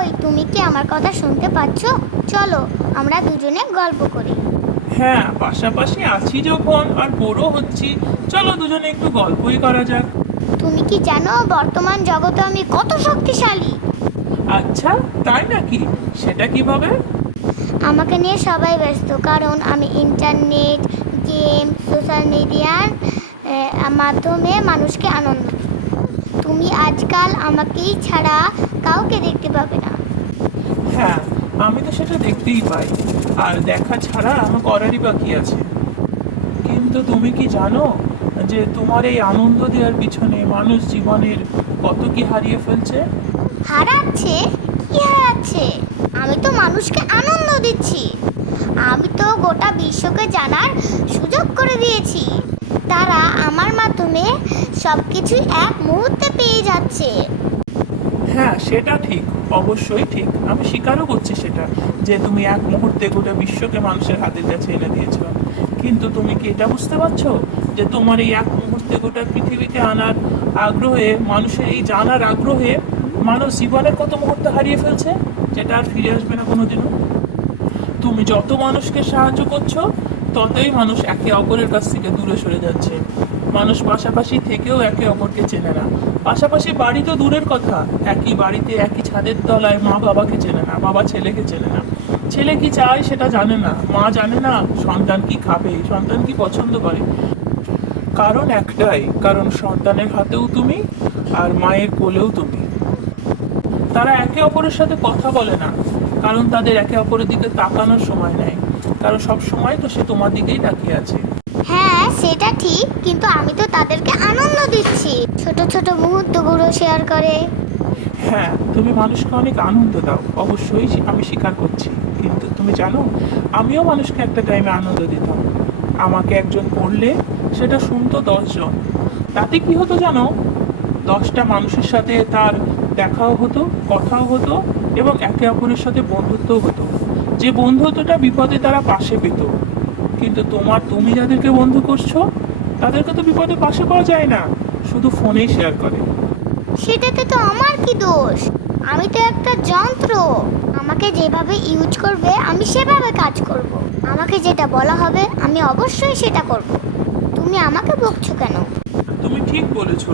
কই, তুমি কি আমার কথা শুনতে পাচ্ছ? চলো আমরা দুজনে গল্প করি। হ্যাঁ, পাশাপাশি আছি যখন আর বড় হচ্ছি, চলো দুজনে একটু গল্পই করা যাক। তুমি কি জানো বর্তমান জগতে আমি কত শক্তিশালী? আচ্ছা, তাই নাকি? সেটা কিভাবে? আমাকে নিয়ে সবাই ব্যস্ত, কারণ আমি ইন্টারনেট, গেম, সোশ্যাল মিডিয়ার মাধ্যমে মানুষকে আনন্দ দিই। তুমি আজকাল আমাকেই ছাড়া কাউকে দেখতে পাবে না। হ্যাঁ, আমি তো সেটা দেখতেই পাই। আর দেখা ছাড়া আমার করারই বা কি আছে? কিন্তু তুমি কি জানো যে তোমার এই আনন্দ দেওয়ার পিছনে মানুষ জীবনের কত কি হারিয়ে ফেলছে? হারাচ্ছে? কি হারাচ্ছে? আমি তো মানুষকে আনন্দ দিচ্ছি। আমি তো গোটা বিশ্বকে জানার সুযোগ করে দিয়েছি। তারা আমার মাধ্যমে সব কিছু এক মুহূর্তে পেয়ে যাচ্ছে। হ্যাঁ, সেটা ঠিক, অবশ্যই ঠিক। আমি স্বীকারও করছি সেটা, যে তুমি এক মুহূর্তে গোটা বিশ্বকে মানুষের হাতের কাছে এনে দিয়েছো। কিন্তু তুমি কি এটা বুঝতে পারছো যে তোমার এই এক মুহূর্তে গোটা পৃথিবীকে আনার আগ্রহে, মানুষের এই জানার আগ্রহে মানুষ জীবনের কত মুহূর্ত হারিয়ে ফেলছে, যেটা আর ফিরে আসবে না কোনোদিনও? তুমি যত মানুষকে সাহায্য করছো, ততই মানুষ একে অপরের কাছ থেকে দূরে সরে যাচ্ছে। মানুষ পাশাপাশি থেকেও একে অপরকে চেনে না। পাশাপাশি বাড়ি তো দূরের কথা, একই বাড়িতে একই ছাদের তলায় মা বাবাকে চেনে না, বাবা ছেলেকে চেনে না। ছেলে কি চায় সেটা জানে না, মা জানে না সন্তান কি খাবে, সন্তান কি পছন্দ করে। কারণ একটাই, কারণ সন্তানের হাতেও তুমি আর মায়ের কোলেও তুমি। তারা একে অপরের সাথে কথা বলে না, কারণ তাদের একে অপরের দিকে তাকানোর সময় নেই, কারণ সব সময় তো সে তোমার দিকেই তাকিয়ে আছে। হ্যাঁ সেটা ঠিক, কিন্তু আমি তো তাদেরকে আনন্দ দিচ্ছি। ছোট ছোট মুহূর্তগুলো শেয়ার করে। হ্যাঁ, তুমি মানুষকে অনেক আনন্দ দাও, অবশ্যই আমি স্বীকার করছি। কিন্তু তুমি জানো, আমিও মানুষকে একটা টাইমে আনন্দ দিতাম। আমাকে একজন বললে সেটা শুনতো 10 জন। তাতে কি হতো জানো? 10টা মানুষের সাথে তার দেখাও হতো, কথাও হতো, এবং একে অপরের সাথে বন্ধুত্বও হতো। যে বন্ধুত্বটা বিপদে তারা পাশে পেত। কিন্তু তুমি যাদেরকে বন্ধু করছো, তাদেরকে তো বিপদে পাশে পাওয়া যায় না, শুধু ফোনেই শেয়ার করে। সেটাতে তো আমার কি দোষ? আমি তো একটা যন্ত্র। আমাকে যেভাবে ইউজ করবে আমি সেভাবে কাজ করব। আমাকে যেটা বলা হবে আমি অবশ্যই সেটা করব। তুমি আমাকে বকছো কেন? তুমি ঠিক বলেছো,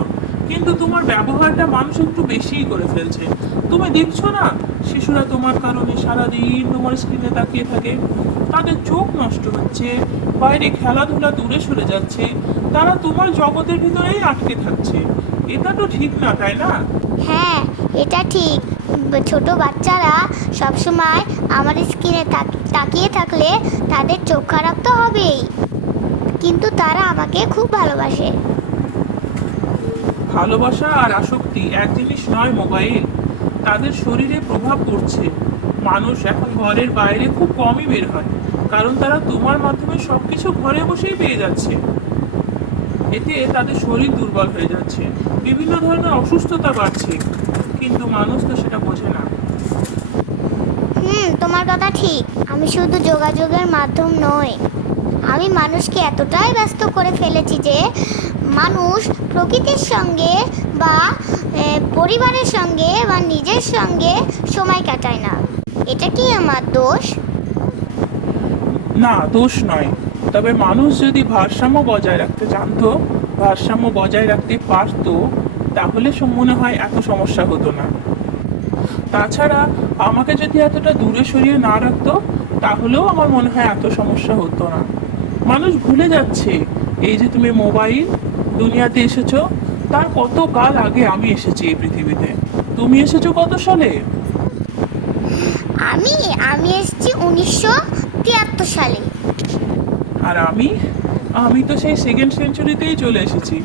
কিন্তু তোমার ব্যবহারটা মানুষ একটু বেশিই করে ফেলছে। তুমি দেখছো না, শিশুরা তোমার কারণে সারাদিন তোমার স্ক্রিনে তাকিয়ে থাকে। তাদের চোখ নষ্ট হচ্ছে, বাইরে খেলাধুলা দূরে সরে যাচ্ছে, তারা তোমার জগতের ভিতরেই আটকে থাকছে। এটা তো ঠিক না, তাই না? হ্যাঁ, এটা ঠিক। ছোট বাচ্চারা সবসময় আমার স্ক্রিনে তাকিয়ে থাকলে তাদের চোখ খারাপ তো হবেই, কিন্তু তারা আমাকে খুব ভালোবাসে। ভালোবাসা আর আসক্তি এক জিনিস নয় মোবাইল। তাদের শরীরে প্রভাব পড়ছে। মানুষ এখন ঘরের বাইরে খুব কমই বের হয়, কারণ তারা তোমার মাধ্যমে সবকিছু ঘরে বসেই পেয়ে যাচ্ছে। এতে তাদের শরীর দুর্বল হয়ে যাচ্ছে, বিভিন্ন ধরনের অসুস্থতা বাড়ছে। কিন্তু মানুষ তো সেটা বোঝে না। তোমার কথা ঠিক। আমি শুধু যোগাযোগের মাধ্যম নই, আমি মানুষকে এতটাই ব্যস্ত করে ফেলেছি যে মানুষ প্রকৃতির সঙ্গে বা পরিবারের সঙ্গে বা নিজের সঙ্গে সময় কাটায় না। এটা কি আমার দোষ? না, দোষ নয়। তবে মানুষ যদি ভারসাম্য বজায় রাখতে জানতো, ভারসাম্য বজায় রাখতে পারতো, তাহলে মনে হয় এত সমস্যা হতো না। তাছাড়া আমাকে যদি এতটা দূরে সরিয়ে না রাখতো, তাহলেও আমার মনে হয় এত সমস্যা হতো না। মানুষ ভুলে যাচ্ছে, এই যে তুমি মোবাইল দুনিয়াতে এসেছো, তার কত কাল আগে আমি এসেছি এই পৃথিবীতে। তুমি এসেছো কত সালে? আমি আমি এসেছি 1973 সালে। আর আমি আমি তো সেই সেকেন্ড সেঞ্চুরিতেই চলে এসেছি।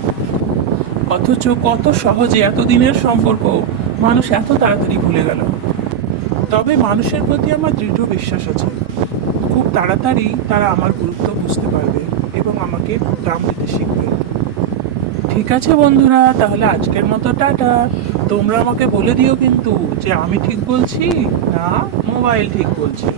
অথচ কত সহজে এতদিনের সম্পর্ক মানুষ এত তাড়াতাড়ি ভুলে গেল। তবে মানুষের প্রতি আমার দৃঢ় বিশ্বাস আছে, খুব তাড়াতাড়ি তারা আমার গুরুত্ব বুঝতে পারবে এবং আমাকে দাম দিতে শিখবে। ঠিক আছে বন্ধুরা, তাহলে আজকের মতো টাটা। তোমরা আমাকে বলে দিও কিন্তু, যে আমি ঠিক বলছি না মোবাইল ঠিক বলছে।